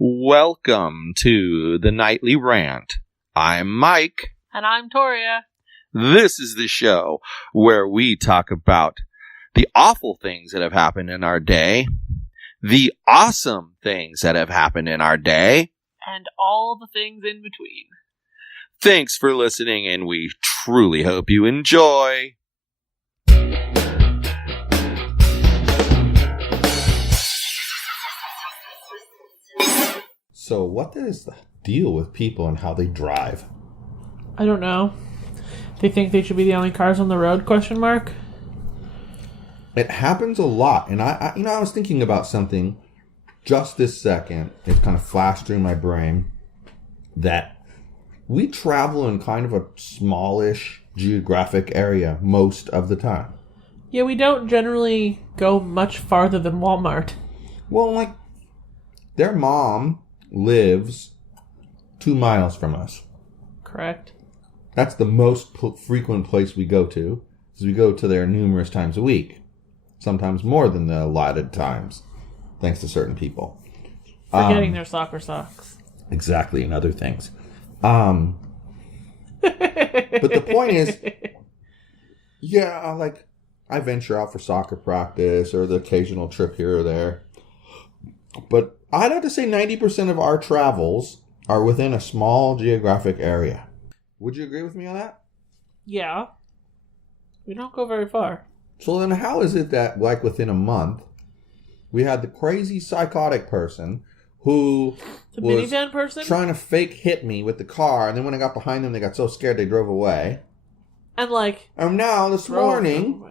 Welcome to the Nightly Rant. I'm Mike. And I'm Toria. This is the show where we talk about the awful things that have happened in our day, the awesome things that have happened in our day, and all the things in between. Thanks for listening, and we truly hope you enjoy. So what is the deal with people and how they drive? I don't know. They think they should be the only cars on the road, question mark? It happens a lot. And I was thinking about something just this second. It kind of flashed through my brain that we travel in kind of a smallish geographic area most of the time. Yeah, we don't generally go much farther than Walmart. Well, like, their mom lives 2 miles from us. Correct. That's the most frequent place we go to, because we go to there numerous times a week. Sometimes more than the allotted times, thanks to certain people. Forgetting their soccer socks. Exactly, and other things. But the point is, yeah, like, I venture out for soccer practice or the occasional trip here or there. But I'd have to say 90% of our travels are within a small geographic area. Would you agree with me on that? Yeah. We don't go very far. So then how is it that, like, within a month, we had the crazy psychotic person who The was minivan person? trying to fake hit me with the car, and then when I got behind them, they got so scared they drove away. And like... And now, this morning,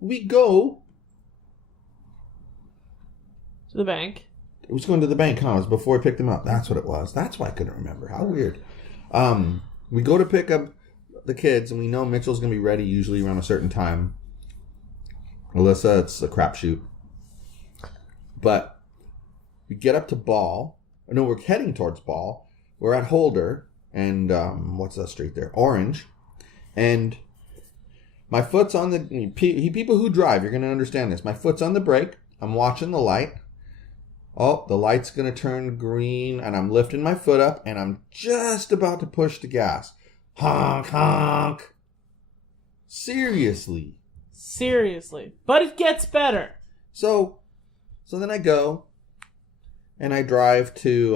we go... To the bank. It was going to the bank, huh? It was before we picked him up. That's what it was. That's why I couldn't remember. How weird. We go to pick up the kids, and we know Mitchell's going to be ready usually around a certain time. Alyssa, it's a crapshoot. But we get up to Ball. No, we're heading towards Ball. We're at Holder, and what's that street there? Orange. And my foot's on the... People who drive, you're going to understand this. My foot's on the brake. I'm watching the light. Oh, the light's going to turn green, and I'm lifting my foot up, and I'm just about to push the gas. Honk, honk. Seriously. But it gets better. So then I go, and I drive to,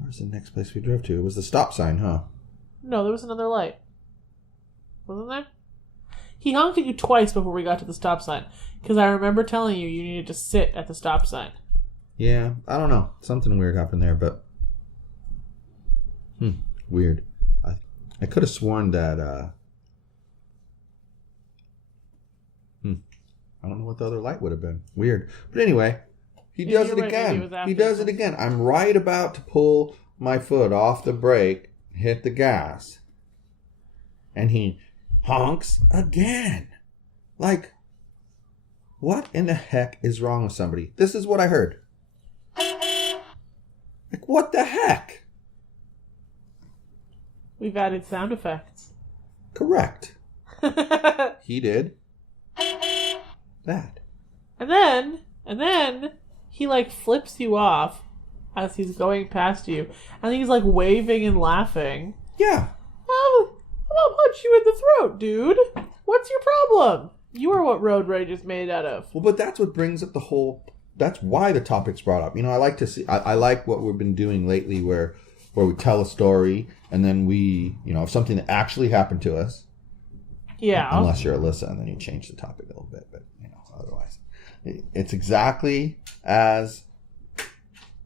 where's the next place we drove to? It was the stop sign, huh? No, there was another light. Wasn't there? He honked at you twice before we got to the stop sign. Because I remember telling you needed to sit at the stop sign. Yeah, I don't know. Something weird happened there, but... weird. I could have sworn that, I don't know what the other light would have been. Weird. But anyway, he does it again. He does it again. I'm right about to pull my foot off the brake, hit the gas. And he honks again. Like, what in the heck is wrong with somebody? This is what I heard. Like, what the heck? We've added sound effects. Correct. He did that. And then he like flips you off as he's going past you. And he's like waving and laughing. Yeah. I'm gonna punch you in the throat, dude. What's your problem? You are what road rage is made out of. Well, but that's what brings up the whole... That's why the topic's brought up. You know, I like to see... I like what we've been doing lately where we tell a story and then we... You know, if something that actually happened to us... Yeah. Unless you're Alyssa and then you change the topic a little bit. But, you know, otherwise... It's exactly as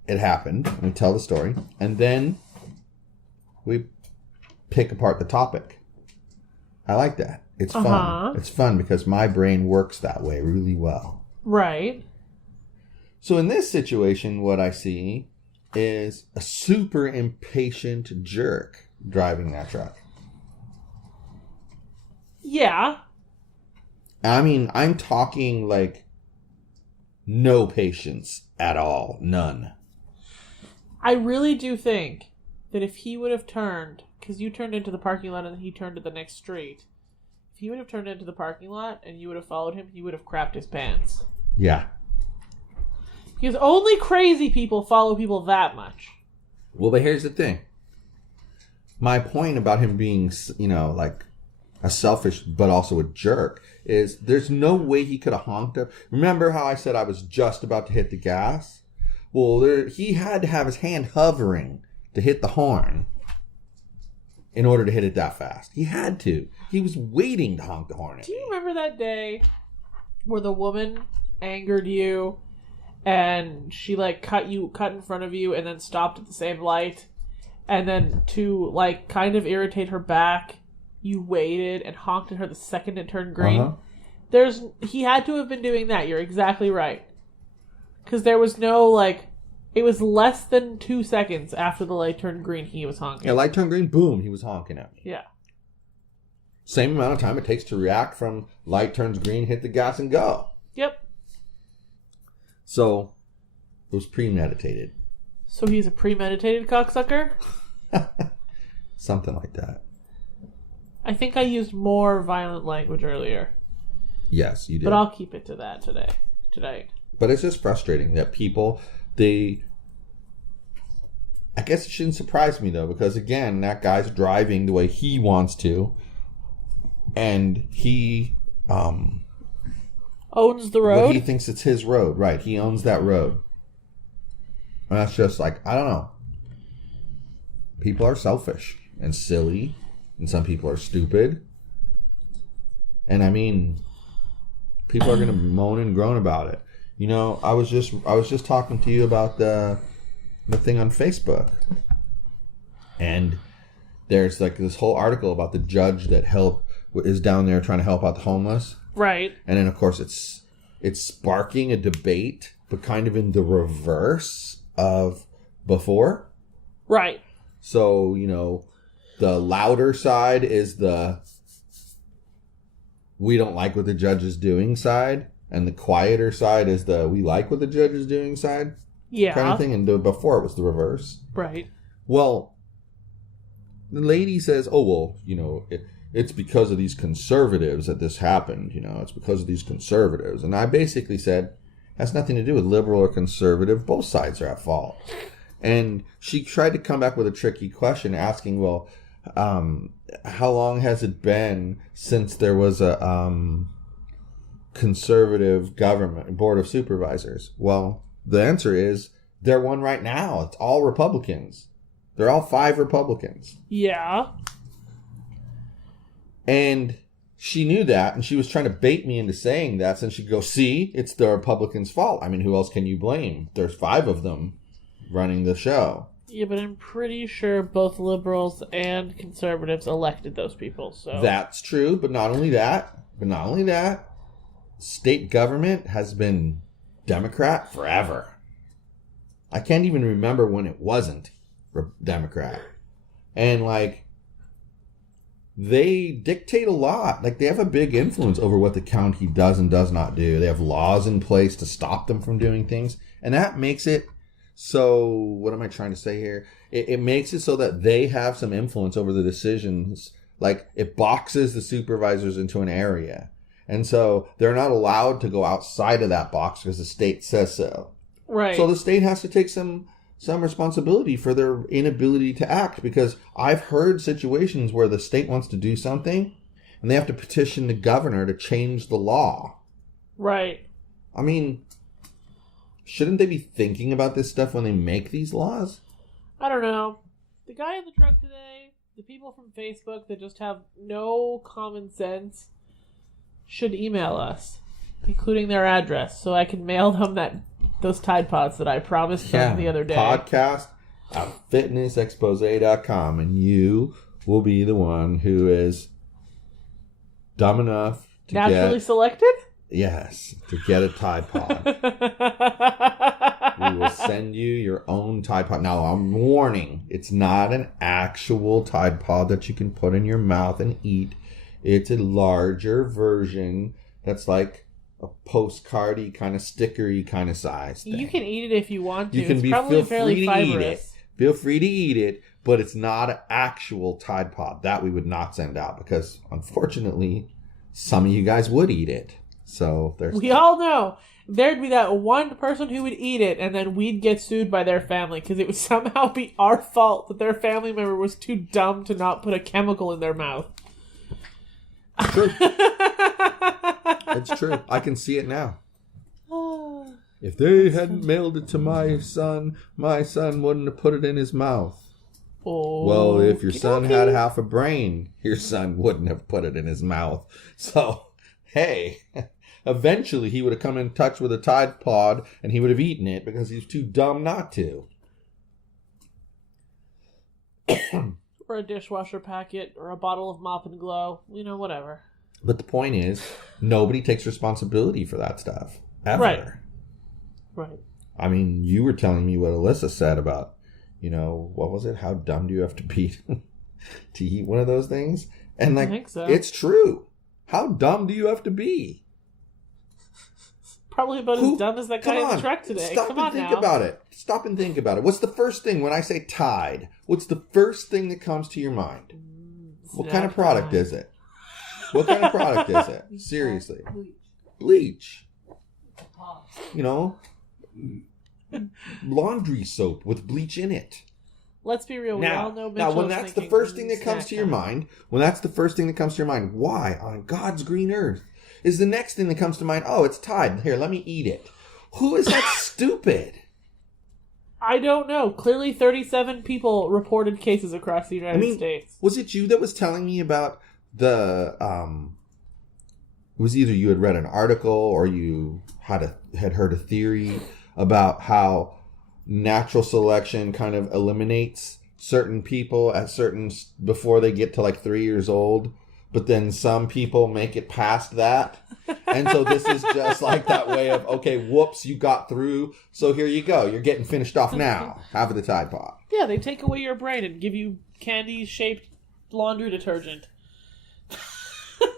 it happened. And we tell the story. And then we pick apart the topic. I like that. It's fun. It's fun because my brain works that way really well. Right. So in this situation, what I see is a super impatient jerk driving that truck. Yeah. I mean, I'm talking like no patience at all. None. I really do think that if he would have turned, because you turned into the parking lot and he turned to the next street, if he would have turned into the parking lot and you would have followed him, he would have crapped his pants. Yeah. Because only crazy people follow people that much. Well, but here's the thing. My point about him being, like a selfish but also a jerk is there's no way he could have honked up. Remember how I said I was just about to hit the gas? Well, he had to have his hand hovering to hit the horn in order to hit it that fast. He had to. He was waiting to honk the horn at Do you me. remember that day where the woman angered you and she cut in front of you and then stopped at the same light, and then to kind of irritate her back, you waited and honked at her the second it turned green? He had to have been doing that. You're exactly right. Because there was no it was less than 2 seconds after the light turned green he was honking. Yeah, light turned green, boom, he was honking at me. Yeah. Same amount of time it takes to react from light turns green, hit the gas, and go. Yep. So, it was premeditated. So he's a premeditated cocksucker? Something like that. I think I used more violent language earlier. Yes, you did. But I'll keep it to that tonight. But it's just frustrating that people, I guess it shouldn't surprise me, though, because, again, that guy's driving the way he wants to, and he owns the road? Well, he thinks it's his road, right. He owns that road. And that's just I don't know. People are selfish and silly, and some people are stupid. And, I mean, people are going to moan and groan about it. I was just talking to you about the thing on Facebook, and there's this whole article about the judge that is down there trying to help out the homeless, right? And then of course it's sparking a debate, but kind of in the reverse of before, right? So the louder side is the we don't like what the judge is doing side. And the quieter side is the we like what the judge is doing side. Yeah. Kind of thing. And before it was the reverse. Right. Well, the lady says, oh, well, it's because of these conservatives that this happened. It's because of these conservatives. And I basically said, has nothing to do with liberal or conservative. Both sides are at fault. And she tried to come back with a tricky question asking, well, how long has it been since there was a conservative government board of supervisors? Well, the answer is they're one right now. It's all Republicans. They're all 5 Republicans. Yeah. And she knew that, and she was trying to bait me into saying that, since she'd go, see, it's the Republicans' fault. I mean, who else can you blame? There's 5 of them running the show. Yeah, but I'm pretty sure both liberals and conservatives elected those people. So that's true, but not only that, state government has been Democrat forever. I can't even remember when it wasn't Democrat. And they dictate a lot. They have a big influence over what the county does and does not do. They have laws in place to stop them from doing things. And that makes it so, what am I trying to say here? It makes it so that they have some influence over the decisions. It boxes the supervisors into an area. And so they're not allowed to go outside of that box because the state says so. Right. So the state has to take some responsibility for their inability to act, because I've heard situations where the state wants to do something and they have to petition the governor to change the law. Right. I mean, shouldn't they be thinking about this stuff when they make these laws? I don't know. The guy in the truck today, the people from Facebook that just have no common sense, should email us, including their address, so I can mail them those Tide Pods that I promised them the other day. Podcast at fitnessexpose.com, and you will be the one who is dumb enough to naturally selected? Yes, to get a Tide Pod. We will send you your own Tide Pod. Now, I'm warning, it's not an actual Tide Pod that you can put in your mouth and eat. It's a larger version that's like a postcardy kind of stickery kind of size thing. You can eat it if you want to. You can it's probably feel fairly free to fibrous. eat it. Feel free to eat it, but it's not an actual Tide Pod. That we would not send out because, unfortunately, some of you guys would eat it. So there's... We all know there'd be that one person who would eat it, and then we'd get sued by their family because it would somehow be our fault that their family member was too dumb to not put a chemical in their mouth. True. It's true. I can see it now. If they hadn't mailed it to my son wouldn't have put it in his mouth. Oh, well, if your son had half a brain, your son wouldn't have put it in his mouth. So, hey, eventually he would have come in touch with a Tide Pod and he would have eaten it because he was too dumb not to. Or a dishwasher packet, or a bottle of Mop and Glow, whatever. But the point is, nobody takes responsibility for that stuff. Ever. Right. I mean, you were telling me what Alyssa said about, what was it? How dumb do you have to be to eat one of those things? And I think so. It's true. How dumb do you have to be? Probably about as dumb as that guy in the truck today. Stop and think about it. Stop and think about it. What's the first thing when I say Tide? What's the first thing that comes to your mind? What kind of product is it? What kind of product is it? Seriously. Bleach. Laundry soap with bleach in it. Let's be real. We all know now, when that's the first thing that comes to your mind, why on God's green earth is the next thing that comes to mind? Oh, it's Tide. Here, let me eat it. Who is that stupid? I don't know. Clearly, 37 people reported cases across the United States. Was it you that was telling me about the? It was either you had read an article or you had heard a theory about how natural selection kind of eliminates certain people before they get to like 3 years old, but then some people make it past that. And so this is just like that way of, okay, whoops, you got through. So here you go. You're getting finished off now. Have the Tide Pod. Yeah, they take away your brain and give you candy-shaped laundry detergent.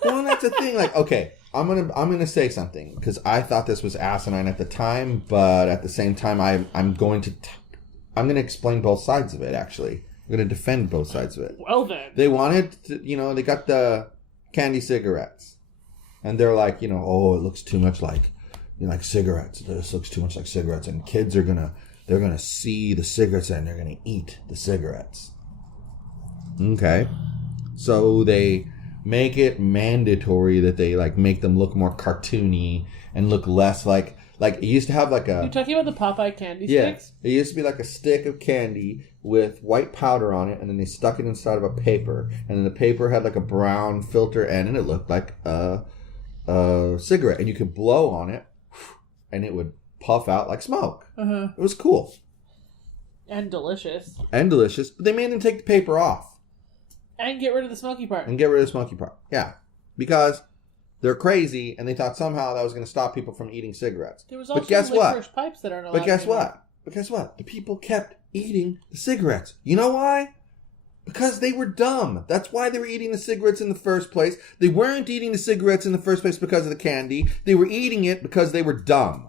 Well, that's the thing. Like, okay, I'm gonna say something because I thought this was asinine at the time, but at the same time, I'm going to explain both sides of it. Actually, I'm going to defend both sides of it. Well then, they wanted to, they got the candy cigarettes, and they're like, oh, it looks too much like, like cigarettes. This looks too much like cigarettes, and kids are gonna see the cigarettes and they're gonna eat the cigarettes. Okay, so they make it mandatory that they like make them look more cartoony and look less like it used to have like a... You're talking about the Popeye candy sticks? Yeah, it used to be like a stick of candy with white powder on it, and then they stuck it inside of a paper, and then the paper had like a brown filter end, and it looked like a cigarette, and you could blow on it, and it would puff out like smoke. Uh-huh. It was cool. And delicious. But they made them take the paper off. And get rid of the smoky part. Yeah. Because they're crazy, and they thought somehow that was going to stop people from eating cigarettes. There was also licorice pipes that aren't allowed. But guess what? The people kept eating the cigarettes. You know why? Because they were dumb. That's why they were eating the cigarettes in the first place. They weren't eating the cigarettes in the first place because of the candy. They were eating it because they were dumb.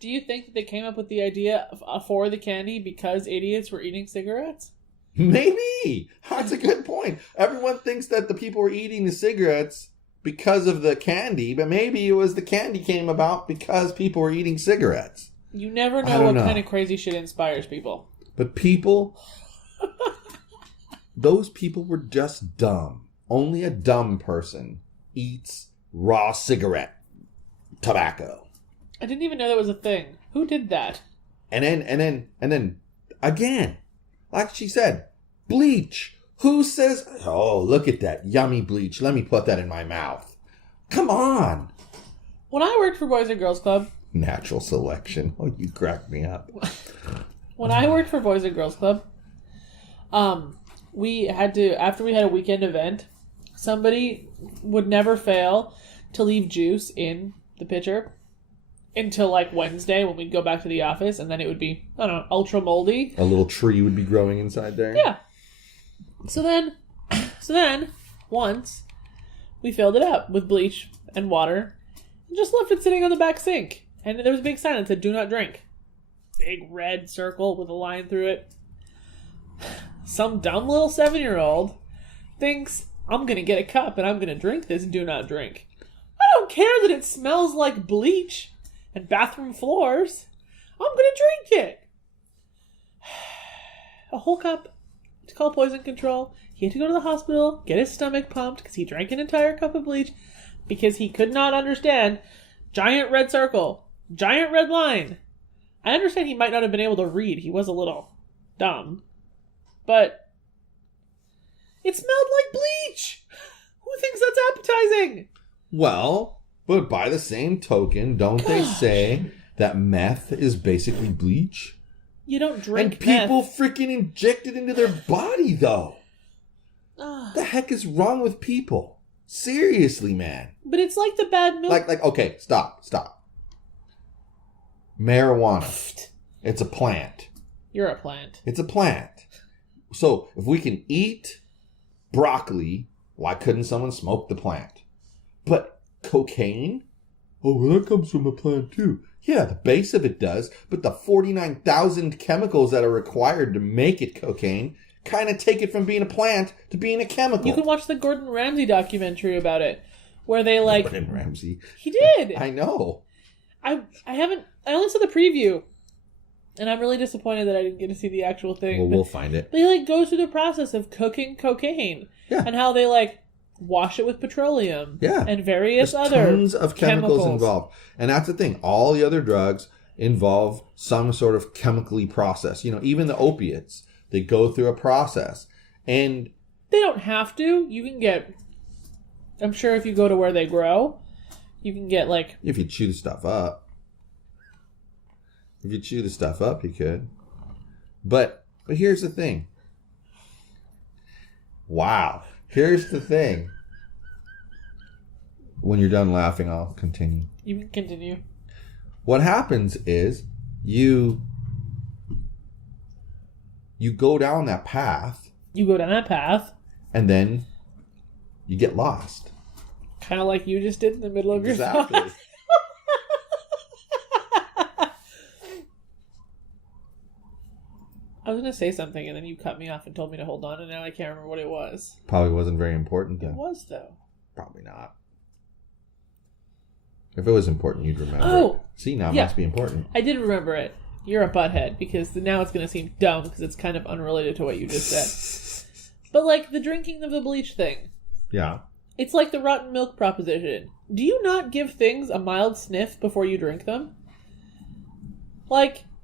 Do you think that they came up with the idea for the candy because idiots were eating cigarettes? Maybe. That's a good point. Everyone thinks that the people were eating the cigarettes because of the candy, but maybe it was the candy came about because people were eating cigarettes. You never know what kind of crazy shit inspires people. But those people were just dumb. Only a dumb person eats raw cigarette tobacco. I didn't even know that was a thing. Who did that? And then again, like she said, bleach. Who says, oh, look at that yummy bleach. Let me put that in my mouth. Come on. When I worked for Boys and Girls Club. Natural selection. Oh, you cracked me up. When I worked for Boys and Girls Club, we had to, after we had a weekend event, somebody would never fail to leave juice in the pitcher until like Wednesday when we'd go back to the office, and then it would be, I don't know, ultra moldy. A little tree would be growing inside there. Yeah. So then, once, we filled it up with bleach and water and just left it sitting on the back sink. And there was a big sign that said, "Do not drink." Big red circle with a line through it. Some dumb little 7-year-old thinks, I'm going to get a cup and I'm going to drink this and do not drink. don't care that it smells like bleach and bathroom floors. I'm gonna drink it. A whole cup. To call poison control. He had to go to the hospital, get his stomach pumped, because he drank an entire cup of bleach, because he could not understand giant red circle, giant red line. I understand he might not have been able to read. He was a little dumb. But it smelled like bleach. Who thinks that's appetizing? Well, but by the same token, don't they say that meth is basically bleach? You don't drink and people freaking inject it into their body, though. The heck is wrong with people? Seriously, man. But it's like the bad milk. Like, okay, stop. Marijuana. It's a plant. You're a plant. It's a plant. So, if we can eat broccoli, why couldn't someone smoke the plant? But cocaine? Oh, well, that comes from a plant too. Yeah, the base of it does, but the 49,000 chemicals that are required to make it cocaine kind of take it from being a plant to being a chemical. You can watch the Gordon Ramsay documentary about it, where they Gordon Ramsay. He did. I know. I only saw the preview, and I'm really disappointed that I didn't get to see the actual thing. Well, we'll find it. They go through the process of cooking cocaine, and how they wash it with petroleum, and various There's other tons of chemicals involved, and that's the thing. All the other drugs involve some sort of chemically process. Even the opiates, they go through a process, and they don't have to. You can get. I'm sure if you go to where they grow, you can get if you chew the stuff up. If you chew the stuff up, you could. But here's the thing. Wow. Here's the thing. When you're done laughing, I'll continue. You can continue. What happens is you go down that path. And then you get lost. Kind of like you just did in the middle of your Exactly. thought. I was going to say something, and then you cut me off and told me to hold on, and now I can't remember what it was. Probably wasn't very important then. It was, though. Probably not. If it was important, you'd remember it. See, now it must be important. I did remember it. You're a butthead, because now it's going to seem dumb, because it's kind of unrelated to what you just said. But, the drinking of the bleach thing. Yeah. It's like the rotten milk proposition. Do you not give things a mild sniff before you drink them?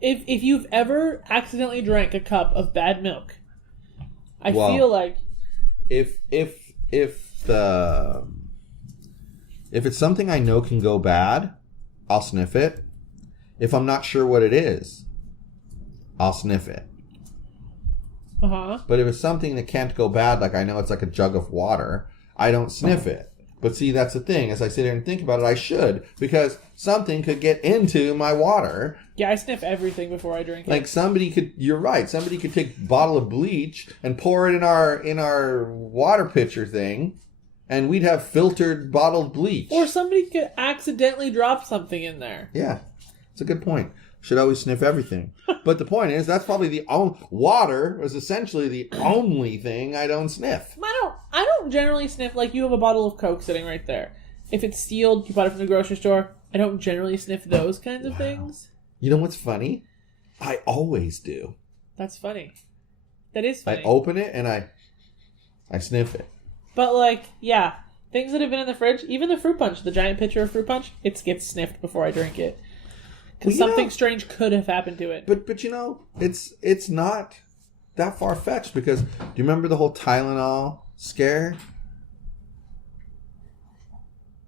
If you've ever accidentally drank a cup of bad milk, I feel like if it's something I know can go bad, I'll sniff it. If I'm not sure what it is, I'll sniff it. But if it's something that can't go bad, like I know it's like a jug of water, I don't sniff it. But see, that's the thing. As I sit here and think about it, I should, because something could get into my water. Yeah, I sniff everything before I drink it. You're right. Somebody could take a bottle of bleach and pour it in our water pitcher thing, and we'd have filtered bottled bleach. Or somebody could accidentally drop something in there. Yeah, it's a good point. Should always sniff everything. But the point is, that's probably the only... Water was essentially the only thing I don't sniff. I don't generally sniff, you have a bottle of Coke sitting right there. If it's sealed, you bought it from the grocery store, I don't generally sniff those kinds of things. You know what's funny? I always do. That's funny. That is funny. I open it and I sniff it. But, things that have been in the fridge, even the fruit punch, the giant pitcher of fruit punch, it gets sniffed before I drink it. Because something strange could have happened to it. But it's not that far-fetched, because do you remember the whole Tylenol scare?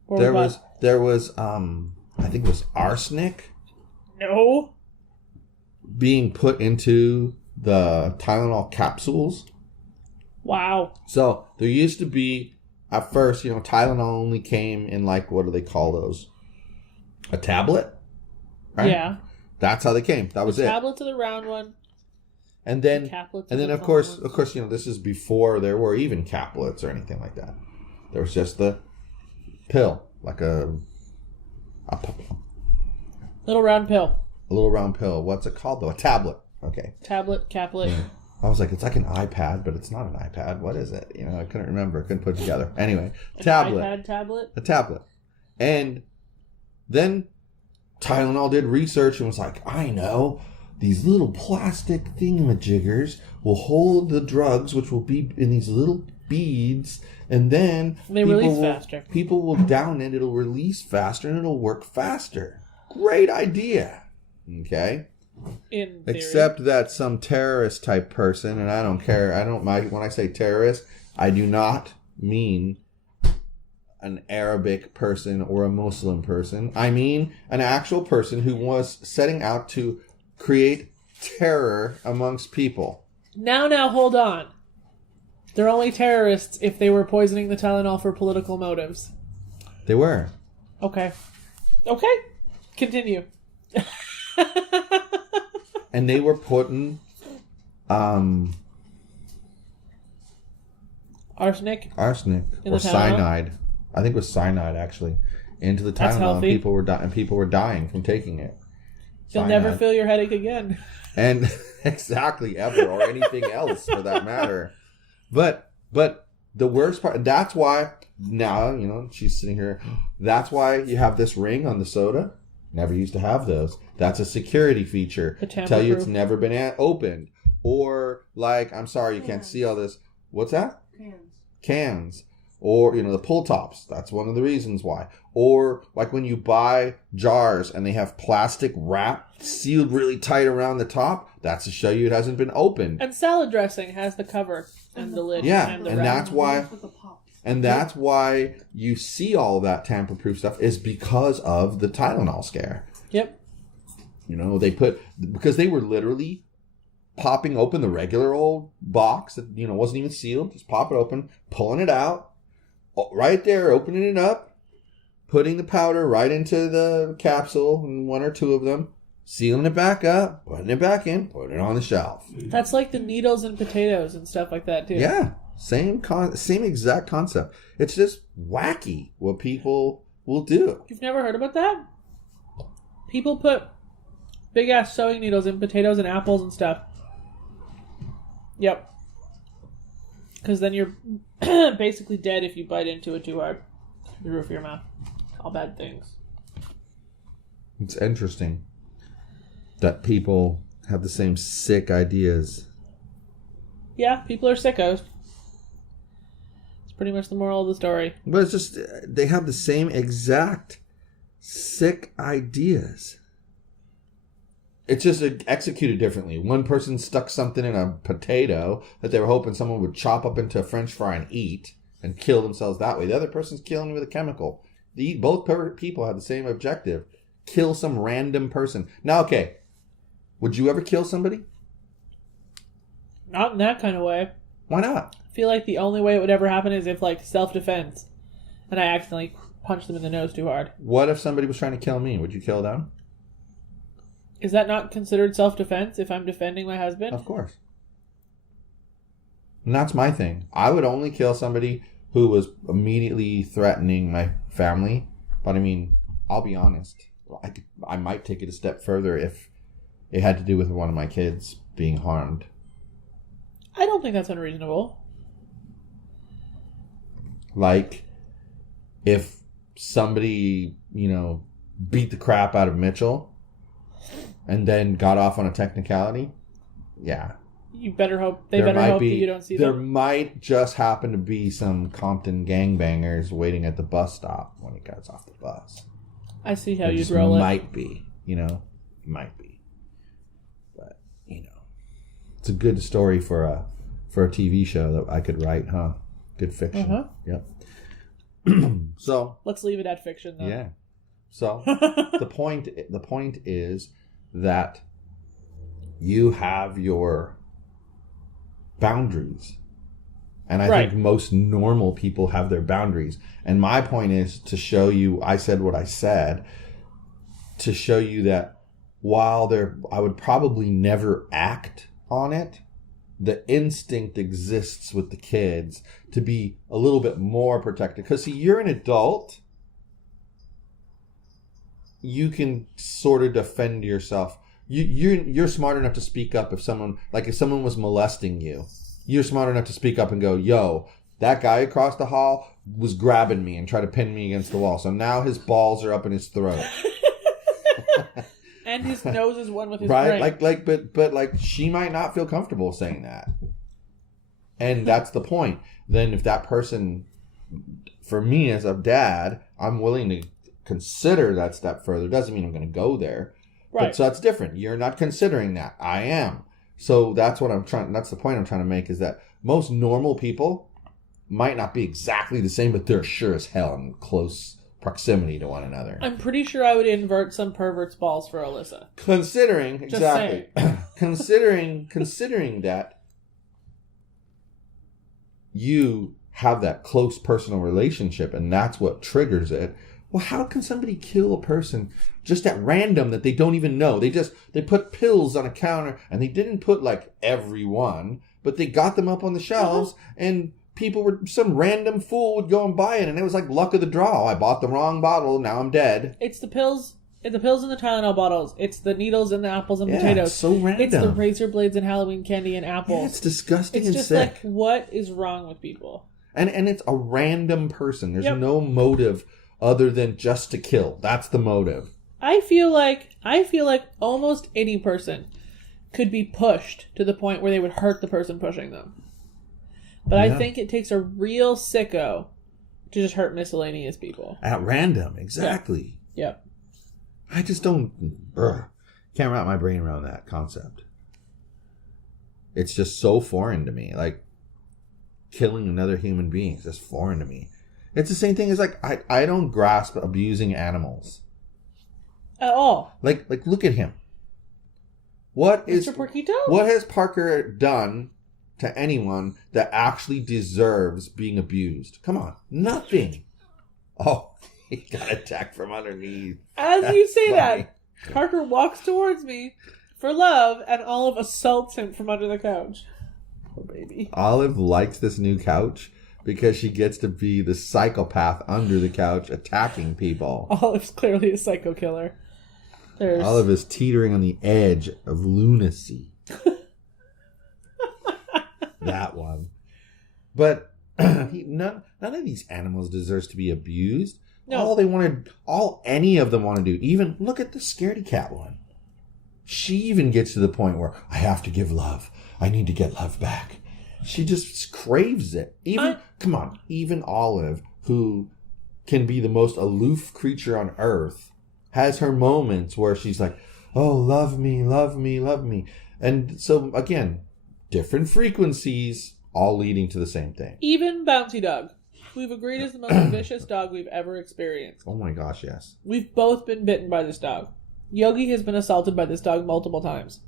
There was I think it was arsenic. No. Being put into the Tylenol capsules. Wow. So there used to be, at first, Tylenol only came in what do they call those? A tablet? Right? Yeah. That's how they came. That was it. Tablet to the round one. And then of course, this is before there were even caplets or anything like that. There was just the pill, like a little round pill. A little round pill. What's it called though? A tablet. Okay. Tablet, caplet. Yeah. I was like, it's like an iPad, but it's not an iPad. What is it? I couldn't remember. I couldn't put it together. Anyway, tablet. iPad tablet? A tablet. And then Tylenol did research and was like, I know, these little plastic thingamajiggers will hold the drugs, which will be in these little beads, and then people will down it, it'll release faster, and it'll work faster. Great idea. Okay? In theory. Except that some terrorist type person, and I don't care, when I say terrorist, I do not mean an Arabic person or a Muslim person. I mean an actual person who was setting out to create terror amongst people. Now, hold on. They're only terrorists if they were poisoning the Tylenol for political motives. They were. Okay. Continue. And they were putting arsenic or cyanide. I think it was cyanide actually into the Tylenol, and people were dying from taking it. You'll never feel your headache again. And exactly, ever, or anything else for that matter. But the worst part, that's why now, she's sitting here, that's why you have this ring on the soda. Never used to have those. That's a security feature. Tell you it's never been opened. Or like, I'm sorry, you can't see all this. What's that? Cans. Or, the pull tops. That's one of the reasons why. Or like when you buy jars and they have plastic wrap sealed really tight around the top, that's to show you it hasn't been opened. And salad dressing has the cover and the lid. Yeah, and that's why. And that's why you see all of that tamper-proof stuff is because of the Tylenol scare. Yep. Because they were literally popping open the regular old box that, wasn't even sealed. Just pop it open, pulling it out, right there, opening it up, putting the powder right into the capsule, and one or two of them, sealing it back up, putting it back in, putting it on the shelf. That's like the needles in potatoes and stuff like that, too. Yeah. Same exact concept. It's just wacky what people will do. You've never heard about that? People put big ass sewing needles in potatoes and apples and stuff. Yep. Because then you're basically dead if you bite into it too hard. The roof of your mouth. All bad things. It's interesting that people have the same sick ideas. Yeah, people are sickos. Pretty much the moral of the story. But it's just, they have the same exact sick ideas. It's just executed differently. One person stuck something in a potato that they were hoping someone would chop up into a French fry and eat and kill themselves that way. The other person's killing you with a chemical. Both people have the same objective. Kill some random person. Now, okay, would you ever kill somebody? Not in that kind of way. Why not? I feel like the only way it would ever happen is if, like, self-defense, and I accidentally punched them in the nose too hard. What if somebody was trying to kill me? Would you kill them? Is that not considered self-defense if I'm defending my husband? Of course. And that's my thing. I would only kill somebody who was immediately threatening my family. But, I mean, I'll be honest. I might take it a step further if it had to do with one of my kids being harmed. I don't think that's unreasonable. Like, if somebody, beat the crap out of Mitchell and then got off on a technicality, yeah. You better hope, that you don't see them. There might just happen to be some Compton gangbangers waiting at the bus stop when he gets off the bus. I see how you'd roll it. Might be, might be. But, it's a good story for a TV show that I could write, huh? Good fiction. Uh-huh. Yep. So let's leave it at fiction, though. Yeah. So the point is that you have your boundaries, and I think most normal people have their boundaries. And my point is to show you. I said what I said to show you that while I would probably never act on it, the instinct exists with the kids to be a little bit more protected. Because, see, you're an adult. You can sort of defend yourself. You're smart enough to speak up if someone was molesting you. You're smart enough to speak up and go, yo, that guy across the hall, was grabbing me and tried to pin me against the wall. So now his balls are up in his throat. And his nose is one with his right? brain. But she might not feel comfortable saying that. And that's the point. Then if that person, for me as a dad, I'm willing to consider that step further. Doesn't mean I'm going to go there. Right. But so that's different. You're not considering that. I am. So that's what that's the point I'm trying to make, is that most normal people might not be exactly the same, but they're sure as hell in close proximity to one another. I'm pretty sure I would invert some pervert's balls for Alyssa. Considering, Just exactly. considering that you have that close personal relationship and that's what triggers it. Well, how can somebody kill a person just at random that they don't even know? They put pills on a counter, and they didn't put like everyone, but they got them up on the shelves, and some random fool would go and buy it, and it was like luck of the draw. I bought the wrong bottle, now I'm dead. It's the pills in the Tylenol bottles. It's the needles in the apples and potatoes. It's so random. It's the razor blades and Halloween candy and apples. Yeah, it's disgusting and sick. It's just like, what is wrong with people? And it's a random person. There's no motive other than just to kill. That's the motive. I feel like almost any person could be pushed to the point where they would hurt the person pushing them. But I think it takes a real sicko to just hurt miscellaneous people. At random, exactly. Yep. I just can't wrap my brain around that concept. It's just so foreign to me. Like, killing another human being is just foreign to me. It's the same thing as like I don't grasp abusing animals at all. Like look at him. What Mr. Porquito? What has Parker done to anyone that actually deserves being abused? Come on, nothing. Oh, he got attacked from underneath. As you say that, Parker walks towards me for love, and Olive assaults him from under the couch. Poor baby. Olive likes this new couch because she gets to be the psychopath under the couch attacking people. Olive's clearly a psycho killer. Olive is teetering on the edge of lunacy. That one. But none of these animals deserves to be abused. No. All any of them want to do, even look at the scaredy cat one. She even gets to the point where I have to give love. I need to get love back. She just craves it. Even Olive, who can be the most aloof creature on earth, has her moments where she's like, oh, love me, love me, love me. And so, again, different frequencies, all leading to the same thing. Even Bouncy Dog, we've agreed is the most vicious dog we've ever experienced. Oh my gosh, yes. We've both been bitten by this dog. Yogi has been assaulted by this dog multiple times.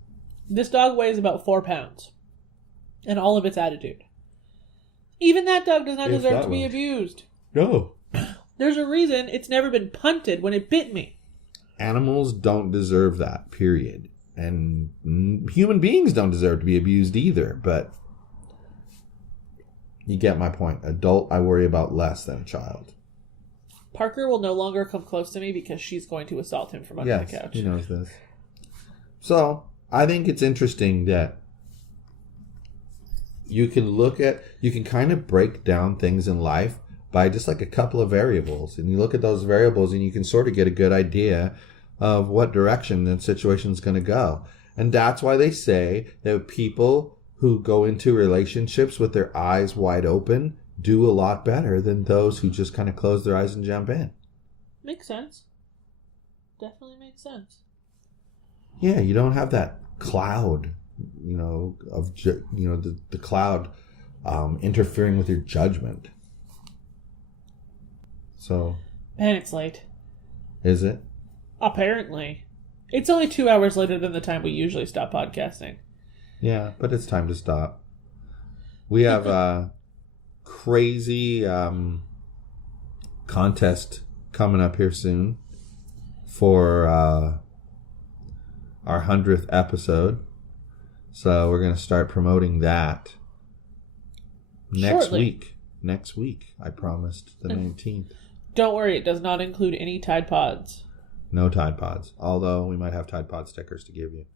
This dog weighs about 4 pounds. And all of its attitude. Even that dog does not deserve to be abused. No. There's a reason it's never been punted when it bit me. Animals don't deserve that, period. And human beings don't deserve to be abused either, but you get my point. Adult, I worry about less than a child. Parker will no longer come close to me because she's going to assault him from under the couch. He knows this. So, I think it's interesting that you can kind of break down things in life by just like a couple of variables. And you look at those variables and you can sort of get a good idea of what direction the situation is going to go. And that's why they say that people who go into relationships with their eyes wide open do a lot better than those who just kind of close their eyes and jump in. Makes sense. Definitely makes sense. Yeah, you don't have that cloud, the cloud interfering with your judgment. So. And it's late. Is it? Apparently. It's only 2 hours later than the time we usually stop podcasting. Yeah, but it's time to stop. We have a crazy contest coming up here soon for our 100th episode. So we're going to start promoting that next week. Next week, I promised the 19th. Don't worry, it does not include any Tide Pods. No Tide Pods, although we might have Tide Pod stickers to give you.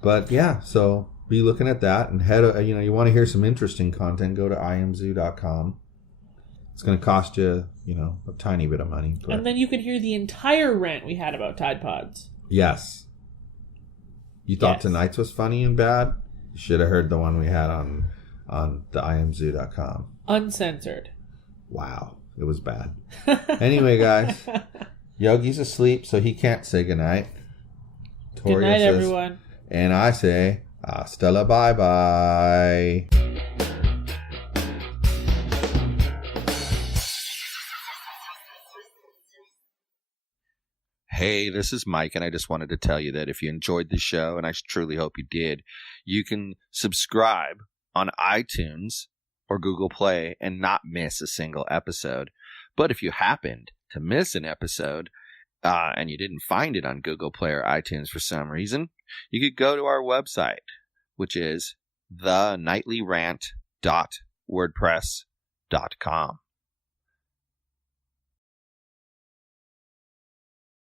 But yeah, so be looking at that, and you want to hear some interesting content, go to imzoo.com. It's going to cost you, a tiny bit of money. But and then you could hear the entire rant we had about Tide Pods. yes. You thought tonight's was funny and bad? You should have heard the one we had on the imzoo.com. Uncensored. Wow. It was bad. Anyway, guys. Yogi's asleep, so he can't say goodnight. Good night, everyone. And I say, hasta la bye-bye. Hey, this is Mike, and I just wanted to tell you that if you enjoyed the show, and I truly hope you did, you can subscribe on iTunes or Google Play and not miss a single episode. But if you happened to miss an episode and you didn't find it on Google Play or iTunes for some reason, you could go to our website, which is thenightlyrant.wordpress.com.